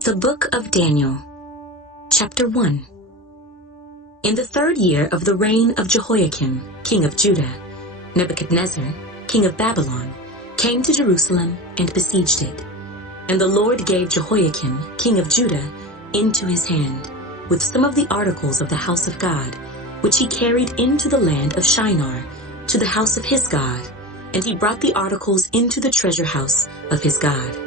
The Book of Daniel, Chapter 1. In the 3rd year of the reign of Jehoiakim, king of Judah, Nebuchadnezzar, king of Babylon, came to Jerusalem and besieged it. And the Lord gave Jehoiakim, king of Judah, into his hand, with some of the articles of the house of God, which he carried into the land of Shinar, to the house of his God, and he brought the articles into the treasure house of his God.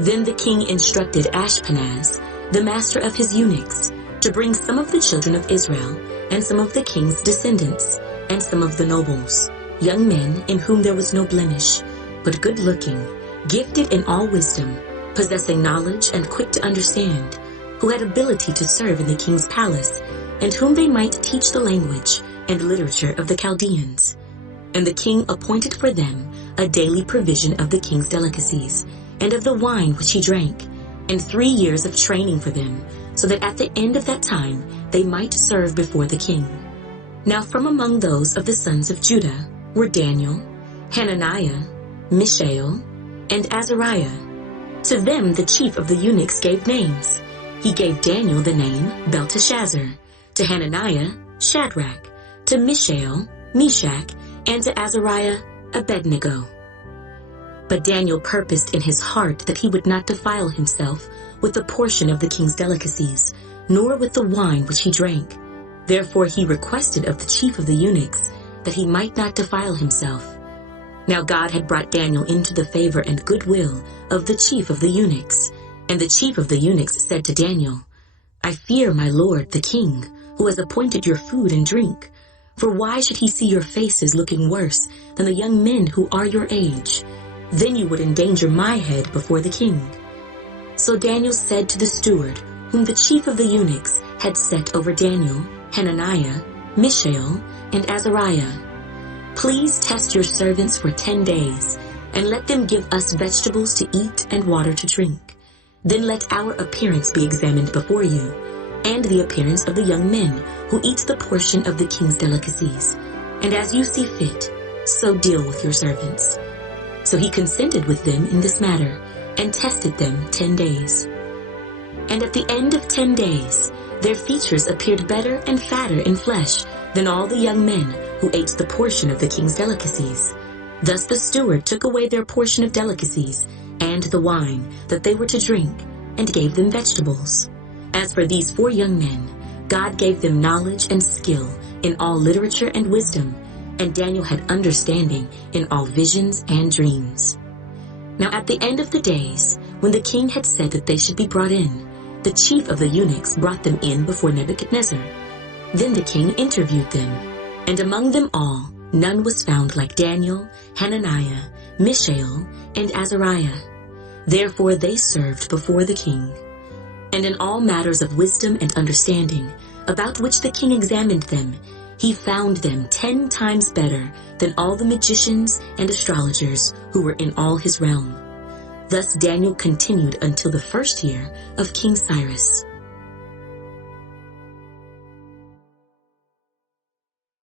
Then the king instructed Ashpenaz, the master of his eunuchs, to bring some of the children of Israel, and some of the king's descendants, and some of the nobles, young men in whom there was no blemish, but good-looking, gifted in all wisdom, possessing knowledge and quick to understand, who had ability to serve in the king's palace, and whom they might teach the language and literature of the Chaldeans. And the king appointed for them a daily provision of the king's delicacies, and of the wine which he drank, and 3 years of training for them, so that at the end of that time they might serve before the king. Now from among those of the sons of Judah were Daniel, Hananiah, Mishael, and Azariah. To them the chief of the eunuchs gave names. He gave Daniel the name Belteshazzar, to Hananiah, Shadrach, to Mishael, Meshach, and to Azariah, Abednego. But Daniel purposed in his heart that he would not defile himself with the portion of the king's delicacies, nor with the wine which he drank. Therefore he requested of the chief of the eunuchs that he might not defile himself. Now God had brought Daniel into the favor and goodwill of the chief of the eunuchs. And the chief of the eunuchs said to Daniel, I fear my lord the king, who has appointed your food and drink. For why should he see your faces looking worse than the young men who are your age? Then you would endanger my head before the king. So Daniel said to the steward, whom the chief of the eunuchs had set over Daniel, Hananiah, Mishael, and Azariah, Please test your servants for 10 days, and let them give us vegetables to eat and water to drink. Then let our appearance be examined before you, and the appearance of the young men who eat the portion of the king's delicacies. And as you see fit, so deal with your servants. So he consented with them in this matter, and tested them 10 days. And at the end of 10 days, their features appeared better and fatter in flesh than all the young men who ate the portion of the king's delicacies. Thus the steward took away their portion of delicacies, and the wine that they were to drink, and gave them vegetables. As for these 4 young men, God gave them knowledge and skill in all literature and wisdom, and Daniel had understanding in all visions and dreams. Now at the end of the days, when the king had said that they should be brought in, the chief of the eunuchs brought them in before Nebuchadnezzar. Then the king interviewed them, and among them all none was found like Daniel, Hananiah, Mishael, and Azariah. Therefore they served before the king. And in all matters of wisdom and understanding, about which the king examined them, he found them 10 times better than all the magicians and astrologers who were in all his realm. Thus Daniel continued until the 1st year of King Cyrus.